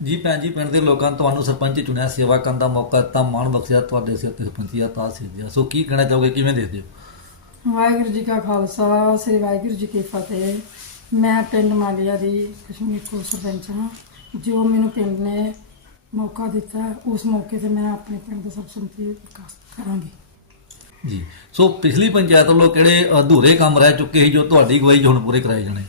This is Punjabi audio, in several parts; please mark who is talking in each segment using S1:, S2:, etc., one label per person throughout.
S1: ਭੈਣ ਜੀ ਪਿੰਡ ਦੇ ਲੋਕਾਂ ਨੇ ਤੁਹਾਨੂੰ ਸਰਪੰਚ ਚੁਣਿਆ ਸੇਵਾ ਕਰਨ ਦਾ ਮੌਕਾ ਦਿੱਤਾ ਮਾਣ ਬਖਸ਼ਿਆ ਤੁਹਾਡੇ ਸਿਰ ਤੇ ਸਰਪੰਚੀ ਦਾ ਤਾਜ ਸਿੱਧਿਆ ਸੋ ਕੀ ਕਹਿਣਾ ਚਾਹੋਗੇ ਕਿਵੇਂ ਦੇਖਦੇ ਹੋ?
S2: ਵਾਹਿਗੁਰੂ ਜੀ ਕਾ ਖਾਲਸਾ ਸ੍ਰੀ ਵਾਹਿਗੁਰੂ ਜੀ ਕੀ ਫਤਿਹ। ਮੈਂ ਪਿੰਡ ਮਾਲੀਆ ਦੀ ਕਸ਼ਮੀਰ ਤੋਂ ਸਰਪੰਚ ਹਾਂ। ਜੋ ਮੈਨੂੰ ਪਿੰਡ ਨੇ ਮੌਕਾ ਦਿੱਤਾ ਉਸ ਮੌਕੇ ਤੇ ਮੈਂ ਆਪਣੇ ਪਿੰਡ ਦਾ ਸਰਬਸੰਮਤੀ ਵਿਕਾਸ ਕਰਾਂਗੀ।
S1: ਜੀ ਸੋ ਪਿਛਲੀ ਪੰਚਾਇਤ ਵੱਲੋਂ ਕਿਹੜੇ ਅਧੂਰੇ ਕੰਮ ਰਹਿ ਚੁੱਕੇ ਸੀ ਜੋ ਤੁਹਾਡੀ ਅਗਵਾਈ 'ਚ ਹੁਣ ਪੂਰੇ ਕਰਾਏ ਜਾਣੇ?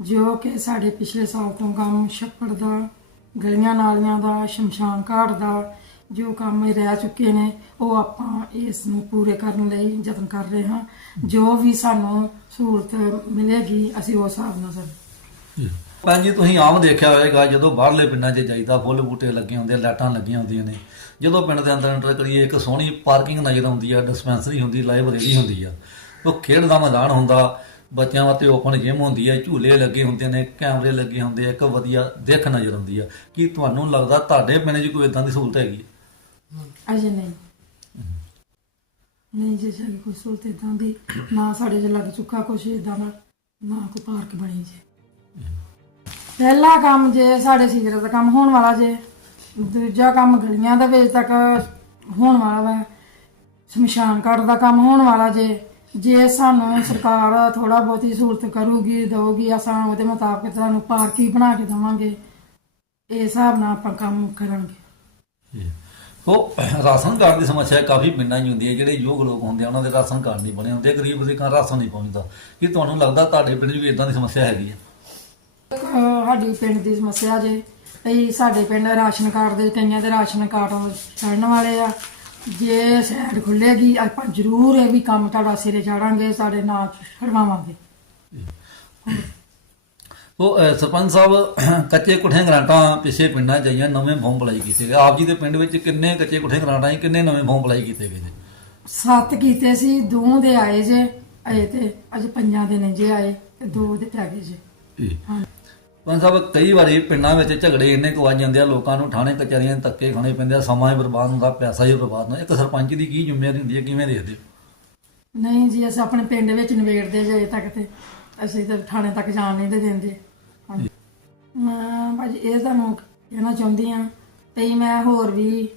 S2: ਜੋ ਕਿ ਸਾਡੇ ਪਿਛਲੇ ਸਾਲ ਤੋਂ ਕੰਮ ਛੱਪੜ ਦਾ ਗਲੀਆਂ ਨਾਲੀਆਂ ਦਾ, ਸ਼ਮਸ਼ਾਨ ਘਾਟ ਦਾ ਜੋ ਕੰਮ ਇਹ ਰਹਿ ਚੁੱਕੇ ਨੇ, ਉਹ ਆਪਾਂ ਇਸ ਨੂੰ ਪੂਰੇ ਕਰਨ ਲਈ ਯਤਨ ਕਰ ਰਹੇ ਹਾਂ। ਜੋ ਵੀ ਸਾਨੂੰ ਸਹੂਲਤ ਮਿਲੇਗੀ, ਅਸੀਂ ਉਸ ਹਿਸਾਬ ਨਾਲ ਸਰ
S1: ਭੈਣ ਜੀ, ਤੁਸੀਂ ਆਮ ਦੇਖਿਆ ਹੋਵੇਗਾ, ਜਦੋਂ ਬਾਹਰਲੇ ਪਿੰਡਾਂ 'ਚ ਜਾਈਦਾ, ਫੁੱਲ ਬੂਟੇ ਲੱਗੇ ਹੁੰਦੇ ਆ, ਲਾਈਟਾਂ ਲੱਗੀਆਂ ਹੁੰਦੀਆਂ ਨੇ। ਜਦੋਂ ਪਿੰਡ ਦੇ ਅੰਦਰ ਐਂਟਰ ਕਰੀਏ, ਇੱਕ ਸੋਹਣੀ ਪਾਰਕਿੰਗ ਨਜ਼ਰ ਆਉਂਦੀ ਆ, ਡਿਸਪੈਂਸਰੀ ਹੁੰਦੀ, ਲਾਇਬ੍ਰੇਰੀ ਹੁੰਦੀ ਆ। ਉਹ ਖੇਡ ਦਾ ਮੈਦਾਨ ਹੁੰਦਾ ਬੱਚਿਆਂ ਵਾਸਤੇ ਓਪਨ ਜਿਮ ਹੁੰਦੀ ਆ, ਝੂਲੇ ਲੱਗੇ ਹੁੰਦੇ ਨੇ, ਕੈਮਰੇ ਲੱਗੇ ਹੁੰਦੇ ਆ, ਇੱਕ ਵਧੀਆ ਦਿੱਖ ਨਜ਼ਰ ਆਉਂਦੀ ਆ। ਕੀ ਤੁਹਾਨੂੰ ਲੱਗਦਾ ਤੁਹਾਡੇ ਪਿੰਡ 'ਚ ਕੋਈ ਇਦਾਂ ਦੀ ਸਹੂਲਤ ਹੈਗੀ
S2: ਅਜੇ ਨਹੀਂ। ਨਹੀਂ ਜੇ ਸਾਡੀ ਕੋਈ ਸਹੂਲਤ ਏਦਾਂ ਦੀ, ਨਾ ਸਾਡੇ ਜੇ ਲੱਗ ਚੁੱਕਾ ਕੁਛ ਏਦਾਂ ਦਾ, ਨਾ ਕੋਈ ਪਾਰਕ ਬਣੀ ਜੇ। ਪਹਿਲਾ ਕੰਮ ਜੇ ਸਾਡੇ ਸੀਵਰੇਜ ਦਾ ਕੰਮ ਹੋਣ ਵਾਲਾ ਜੇ, ਦੂਜਾ ਕੰਮ ਗਲੀਆਂ ਦਾ ਵੇਚ ਤੱਕ ਹੋਣ ਵਾਲਾ ਵਾ, ਸ਼ਮਸ਼ਾਨ ਘਾਟ ਦਾ ਕੰਮ ਹੋਣ ਵਾਲਾ ਜੇ। ਜੇ ਸਾਨੂੰ ਸਰਕਾਰ ਥੋੜਾ ਬਹੁਤੀ ਸਹੂਲਤ ਕਰੂਗੀ ਦਊਗੀ ਅਸਾਂ ਉਹਦੇ ਮੁਤਾਬਕ ਤੁਹਾਨੂੰ ਪਾਰਕ ਹੀ ਬਣਾ ਕੇ ਦੇਵਾਂਗੇ। ਇਹ ਹਿਸਾਬ ਨਾਲ ਆਪਾਂ ਕੰਮ ਕਰਾਂਗੇ।
S1: ਉਹ ਰਾਸ਼ਨ ਕਾਰਡ ਦੀ ਸਮੱਸਿਆ ਕਾਫੀ ਪਿੰਡਾਂ 'ਚ ਹੁੰਦੀ ਹੈ ਜਿਹੜੇ ਯੋਗ ਲੋਕ ਹੁੰਦੇ ਆ ਉਹਨਾਂ ਦੇ ਰਾਸ਼ਨ ਕਾਰਡ ਨਹੀਂ ਬਣੇ ਹੁੰਦੇ ਗਰੀਬ ਦੇ ਘਰ ਰਾਸ਼ਨ ਨਹੀਂ ਪਹੁੰਚਦਾ। ਕੀ ਤੁਹਾਨੂੰ ਲੱਗਦਾ ਤੁਹਾਡੇ ਪਿੰਡ 'ਚ ਵੀ ਇਦਾਂ ਦੀ ਸਮੱਸਿਆ ਹੈਗੀ ਹੈ?
S2: ਸਾਡੀ ਪਿੰਡ ਦੀ ਸਮੱਸਿਆ ਜੇ ਭਈ ਸਾਡੇ ਪਿੰਡ ਰਾਸ਼ਨ ਕਾਰਡ ਦੇ ਕਈਆਂ ਦੇ ਰਾਸ਼ਨ ਕਾਰਡ ਚੜਨ ਵਾਲੇ ਆ। ਜੇ ਸਾਈਡ ਖੁੱਲੇਗੀ ਆਪਾਂ ਜ਼ਰੂਰ ਇਹ ਵੀ ਕੰਮ ਤੁਹਾਡਾ ਸਿਰੇ ਚਾੜਾਂਗੇ ਸਾਡੇ ਨਾਂ ਛੜਵਾਵਾਂਗੇ
S1: ਉਹ ਅਹ, ਸਰਪੰਚ ਸਾਹਿਬ ਕੱਚੇ ਕੁੱਠੇ ਗ੍ਰਾਂਟਾਂ ਪਿਛੇ ਪਿੰਡਾਂ 'ਚ ਆਈਆਂ ਨਵੇਂ ਫਾਰਮ ਅਪਲਾਈ ਕੀਤੇ ਗਏ। ਆਪ ਜੀ ਦੇ ਪਿੰਡ ਵਿੱਚ ਕਿੰਨੇ ਕੱਚੇ ਕੁੱਠੇ ਗ੍ਰਾਂਟਾਂ ਸੀ ਕਿੰਨੇ ਨਵੇਂ ਫਾਰਮ ਅਪਲਾਈ ਕੀਤੇ ਗਏ ਨੇ?
S2: ਸੱਤ ਕੀਤੇ ਸੀ ਦੋ ਦੇ ਆਏ ਜੇ ਅਜੇ ਤੇ ਅਜੇ ਪੰਜਾਂ ਦੇ ਨਹੀਂ ਜੇ ਆਏ ਤੇ ਦੋ ਦੇ ਪੈ ਗਏ ਜੇ। ਹਾਂ
S1: ਸਰਪੰਚ ਸਾਹਿਬ ਕਈ ਵਾਰੀ ਪਿੰਡਾਂ ਵਿੱਚ ਝਗੜੇ ਇੰਨੇ ਕੁ ਵੱਜ ਜਾਂਦੇ ਆ ਲੋਕਾਂ ਨੂੰ ਥਾਣੇ ਕਚਹਿਰੀਆਂ ਧੱਕੇ ਖਾਣੇ ਪੈਂਦੇ ਆ ਸਮਾਂ ਹੀ ਬਰਬਾਦ ਹੁੰਦਾ ਪੈਸਾ ਹੀ ਬਰਬਾਦ ਹੁੰਦਾ। ਇੱਕ ਸਰਪੰਚ ਦੀ ਕੀ ਜ਼ਿੰਮੇਵਾਰੀ ਹੁੰਦੀ ਹੈ ਕਿਵੇਂ ਦੇਖਦੇ ਹੋ?
S2: ਨਹੀਂ ਜੀ ਅਸੀਂ ਆਪਣੇ ਪਿੰਡ ਵਿੱਚ ਨਿਬੇੜਦੇ ਜੇ ਤੱਕ ਤੇ। ਅਸੀਂ ਤਾਂ ਥਾਣੇ ਤੱਕ ਜਾਣ ਨਹੀਂ ਦੇ ਦਿੰਦੇ। ਮੈਂ ਭਾਜੀ ਇਹ ਤੁਹਾਨੂੰ ਕਹਿਣਾ ਚਾਹੁੰਦੀ ਆ ਤੇ ਮੈਂ ਹੋਰ ਵੀ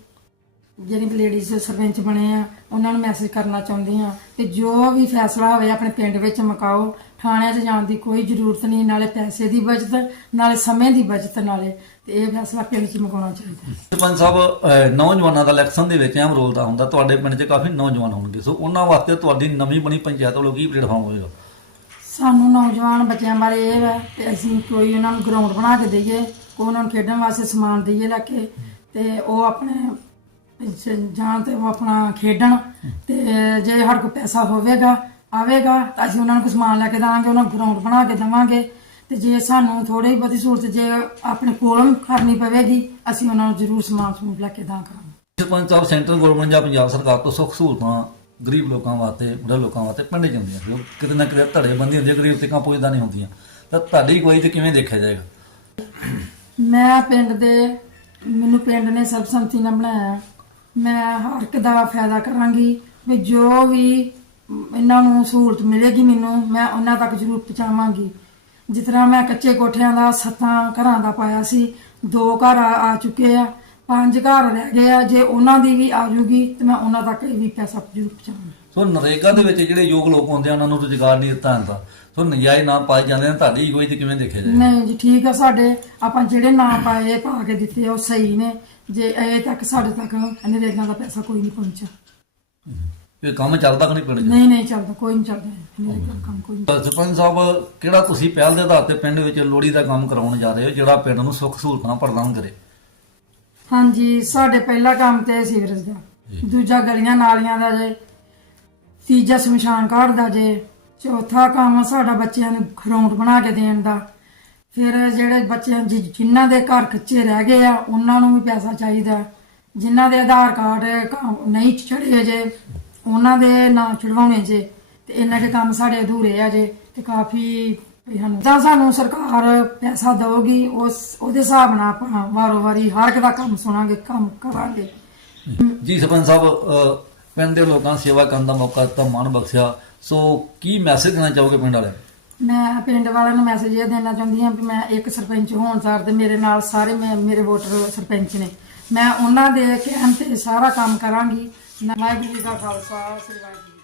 S2: ਜਿਹੜੀ ਲੇਡੀਜ਼ ਸਰਪੰਚ ਬਣੇ ਆ ਉਹਨਾਂ ਨੂੰ ਮੈਸੇਜ ਕਰਨਾ ਚਾਹੁੰਦੀ ਆ ਕਿ ਜੋ ਵੀ ਫੈਸਲਾ ਹੋਵੇ ਆਪਣੇ ਪਿੰਡ ਵਿੱਚ ਮੁਕਾਓ ਥਾਣਿਆਂ 'ਚ ਜਾਣ ਦੀ ਕੋਈ ਜ਼ਰੂਰਤ ਨਹੀਂ ਨਾਲੇ ਪੈਸੇ ਦੀ ਬਚਤ ਨਾਲੇ ਸਮੇਂ ਦੀ ਬਚਤ ਨਾਲੇ। ਤੇ ਇਹ ਫੈਸਲਾ ਪਿੰਡ 'ਚ ਮੁਕਾਉਣਾ ਚਾਹੀਦਾ
S1: ਸਰਪੰਚ ਸਾਹਿਬ ਨੌਜਵਾਨਾਂ ਦਾ ਇਲੈਕਸ਼ਨ ਦੇ ਵਿੱਚ ਅਹਿਮ ਰੋਲ ਦਾ ਹੁੰਦਾ ਤੁਹਾਡੇ ਪਿੰਡ 'ਚ ਕਾਫੀ ਨੌਜਵਾਨ ਹੋਣਗੇ ਸੋ ਉਹਨਾਂ ਵਾਸਤੇ ਤੁਹਾਡੀ ਨਵੀਂ ਬਣੀ ਪੰਚਾਇਤ ਵੱਲੋਂ ਕੀ ਪਲੇਟਫਾਰਮ ਹੋਵੇਗਾ
S2: ਸਾਨੂੰ ਨੌਜਵਾਨ ਬੱਚਿਆਂ ਬਾਰੇ ਇਹ ਹੈ ਕਿ ਅਸੀਂ ਕੋਈ ਉਹਨਾਂ ਨੂੰ ਗਰਾਊਂਡ ਬਣਾ ਕੇ ਦਈਏ ਕੋਈ ਉਹਨਾਂ ਨੂੰ ਖੇਡਣ ਵਾਸਤੇ ਸਮਾਨ ਦਈਏ ਲੈ ਕੇ ਤੇ ਉਹ ਆਪਣੇ ਜ- ਜਾਂ ਤੇ ਉਹ ਆਪਣਾ ਖੇਡਣ ਤੇ ਜੇ ਸਾਡੇ ਕੋਲ ਪੈਸਾ ਹੋਵੇਗਾ ਆਵੇਗਾ ਤਾਂ ਅਸੀਂ ਉਹਨਾਂ ਨੂੰ ਕੋਈ ਸਮਾਨ ਲੈ ਕੇ ਦਾਂਗੇ ਉਹਨਾਂ ਨੂੰ ਗਰਾਊਂਡ ਬਣਾ ਕੇ ਦੇਵਾਂਗੇ। ਤੇ ਜੇ ਸਾਨੂੰ ਥੋੜੀ ਬਹੁਤੀ ਸਹੂਲਤ ਜੇ ਆਪਣੇ ਕੋਲੋਂ ਕਰਨੀ ਪਵੇਗੀ ਅਸੀਂ ਉਹਨਾਂ ਨੂੰ ਜ਼ਰੂਰ ਸਮਾਨ ਸਮੂਹ ਲੈ ਕੇ ਦਾਂ ਕਰਾਂਗੇ
S1: ਸਰਪੰਚ ਸਾਹਿਬ ਸੈਂਟਰਲ ਗਵਰਨਮੈਂਟ ਜਾਂ ਪੰਜਾਬ ਸਰਕਾਰ ਤੋਂ ਸੁੱਖ ਸਹੂਲਤਾਂ ਗਰੀਬ ਲੋਕਾਂ ਵਾਸਤੇ ਬੁੜੇ ਲੋਕਾਂ ਵਾਸਤੇ ਪਿੰਡ 'ਚ ਹੁੰਦੀਆਂ। ਜੋ ਕਿਤੇ ਨਾ ਕਿਤੇ ਧੜੇ ਬੰਦੀ ਹੁੰਦੀ ਹੈ ਗਰੀਬ ਤੱਕਾਂ ਪੁੱਜਦਾ ਨਹੀਂ ਹੁੰਦੀਆਂ। ਤਾਂ ਤੁਹਾਡੀ ਕੋਈ ਤੇ ਕਿਵੇਂ ਦੇਖਿਆ ਜਾਏਗਾ?
S2: ਮੈਂ ਪਿੰਡ ਦੇ ਮੈਨੂੰ ਪਿੰਡ ਨੇ ਸਰਬਸੰਮਤੀ ਨਾਲ ਬਣਾਇਆ। ਮੈਂ ਹਰ ਇੱਕ ਦਾ ਫਾਇਦਾ ਕਰਾਂਗੀ ਵੀ ਜੋ ਵੀ ਇਹਨਾਂ ਨੂੰ ਸਹੂਲਤ ਮਿਲੇਗੀ ਮੈਨੂੰ, ਮੈਂ ਉਹਨਾਂ ਤੱਕ ਜ਼ਰੂਰ ਪਹੁੰਚਾਵਾਂਗੀ। ਜਿਸ ਤਰ੍ਹਾਂ ਮੈਂ ਕੱਚੇ ਕੋਠਿਆਂ ਦਾ ਸੱਤਾਂ ਘਰਾਂ ਦਾ ਪਾਇਆ ਸੀ, ਦੋ ਘਰ ਆ ਚੁੱਕੇ ਆ, ਪੰਜ ਘਰ ਰਹਿ ਗਏ ਆ, ਜੇ ਉਹਨਾਂ ਦੀ ਵੀ ਆ ਜੂਗੀ ਤੇ ਮੈਂ ਉਹਨਾਂ ਤੱਕ ਇਹ ਵੀ ਪੈਸਾ ਜ਼ਰੂਰ ਪਹੁੰਚਾਵਾਂਗੀ।
S1: ਸੋ ਨਰੇਗਾ ਦੇ ਵਿੱਚ ਜਿਹੜੇ ਯੋਗ ਲੋਕ ਹੁੰਦੇ ਆ, ਉਹਨਾਂ ਨੂੰ ਰੁਜ਼ਗਾਰ ਨਹੀਂ ਦਿੱਤਾ ਜਾਂਦਾ। ਸੋ ਨਜਾਇਜ਼ ਨਾ ਪਾਏ ਜਾਂਦੇ ਨੇ ਤੁਹਾਡੀ ਕੋਈ ਤੇ ਕਿਵੇਂ ਦੇਖਿਆ ਜਾਏਗਾ
S2: ਨਹੀਂ ਜੀ ਠੀਕ ਆ ਸਾਡੇ ਆਪਾਂ ਜਿਹੜੇ ਨਾਂ ਪਾਏ ਪਾ ਕੇ ਦਿੱਤੇ ਉਹ ਸਹੀ ਨੇ। ਜੇ ਅਜੇ ਤੱਕ ਸਾਡੇ ਤੱਕ ਨਰੇਗਾ ਦਾ ਪੈਸਾ ਕੋਈ ਨਹੀਂ ਪਹੁੰਚਿਆ।
S1: ਇਹ ਕੰਮ ਚੱਲਦਾ ਕਿ ਨਹੀਂ ਪਿੰਡ 'ਚ?
S2: ਨਹੀਂ ਨਹੀਂ ਚੱਲਦਾ ਕੋਈ ਨਹੀਂ ਚੱਲਦਾ। ਨਰੇਗਾ ਦਾ ਕੰਮ ਕੋਈ ਨਹੀਂ।
S1: ਸਰਪੰਚ ਸਾਹਿਬ ਕਿਹੜਾ ਤੁਸੀਂ ਪਹਿਲ ਦੇ ਆਧਾਰ ਤੇ ਪਿੰਡ ਵਿੱਚ ਲੋੜੀ ਦਾ ਕੰਮ ਕਰਾਉਣ ਜਾ ਰਹੇ ਹੋ ਜਿਹੜਾ ਪਿੰਡ ਨੂੰ ਸੁੱਖ ਸਹੂਲਤਾਂ ਪ੍ਰਦਾਨ ਕਰੇ?
S2: ਹਾਂਜੀ ਸਾਡੇ ਪਹਿਲਾ ਕੰਮ ਤੇ ਸੀਵਰੇਜ ਦਾ ਦੂਜਾ ਗਲੀਆਂ ਨਾਲੀਆਂ ਦਾ ਜੇ ਤੀਜਾ ਸ਼ਮਸ਼ਾਨ ਘਾਟ ਦਾ ਜੇ ਚੌਥਾ ਕੰਮ ਸਾਡਾ ਬੱਚਿਆਂ ਨੂੰ ਗਰਾਊਂਡ ਬਣਾ ਕੇ ਦੇਣ ਦਾ। ਫਿਰ ਜਿਹੜੇ ਬੱਚਿਆਂ ਜਿ- ਜਿਨ੍ਹਾਂ ਦੇ ਘਰ ਕੱਚੇ ਰਹਿ ਗਏ ਆ ਉਹਨਾਂ ਨੂੰ ਵੀ ਪੈਸਾ ਚਾਹੀਦਾ। ਜਿਨ੍ਹਾਂ ਦੇ ਆਧਾਰ ਕਾਰਡ ਕ- ਨਹੀਂ ਚੜੇ ਜੇ ਉਹਨਾਂ ਦੇ ਨਾਂ ਚੜਵਾਉਣੇ ਜੇ ਤੇ ਇਹਨਾਂ ਦੇ ਕੰਮ ਸਾਡੇ ਅਧੂਰੇ ਆ ਜੇ ਤੇ ਕਾਫੀ ਵੀ ਸਾਨੂੰ ਤਾਂ ਸਾਨੂੰ ਸਰਕਾਰ ਪੈਸਾ ਦੇਊਗੀ ਉਸ ਉਹਦੇ ਹਿਸਾਬ ਨਾਲ ਆਪਾਂ ਵਾਰੋ ਵਾਰੀ ਹਰ ਇੱਕ ਦਾ ਕੰਮ ਸੁਣਾਂਗੇ ਕੰਮ ਕਰਾਂਗੇ।
S1: ਜੀ ਸਰਪੰਚ ਸਾਹਿਬ ਅਹ, ਪਿੰਡ ਦੇ ਲੋਕਾਂ ਨੂੰ ਸੇਵਾ ਕਰਨ ਦਾ ਮੌਕਾ ਦਿੱਤਾ, ਮਾਣ ਬਖਸ਼ਿਆ। ਸੋ ਕੀ ਮੈਸੇਜ ਦੇਣਾ ਚਾਹੋਗੇ ਪਿੰਡ ਵਾਲਿਆਂ ਨੂੰ?
S2: ਮੈਂ ਪਿੰਡ ਵਾਲਿਆਂ ਨੂੰ ਮੈਸੇਜ ਇਹ ਦੇਣਾ ਚਾਹੁੰਦੀ ਹਾਂ ਕਿ ਮੈਂ ਇੱਕ ਸਰਪੰਚ ਹੋਣ ਸਾਰ ਤੇ ਮੇਰੇ ਨਾਲ ਸਾਰੇ ਮੇ, ਮੇਰੇ ਵੋਟਰ ਸਰਪੰਚ ਨੇ। ਮੈਂ ਉਹਨਾਂ ਦੇ ਕਹਿਣ ਤੇ ਸਾਰਾ ਕੰਮ ਕਰਾਂਗੀ। ਵਾਹਿਗੁਰੂ ਜੀ ਦਾ ਖਾਲਸਾ, ਸ੍ਰੀ ਵਾਹਿਗੁਰੂ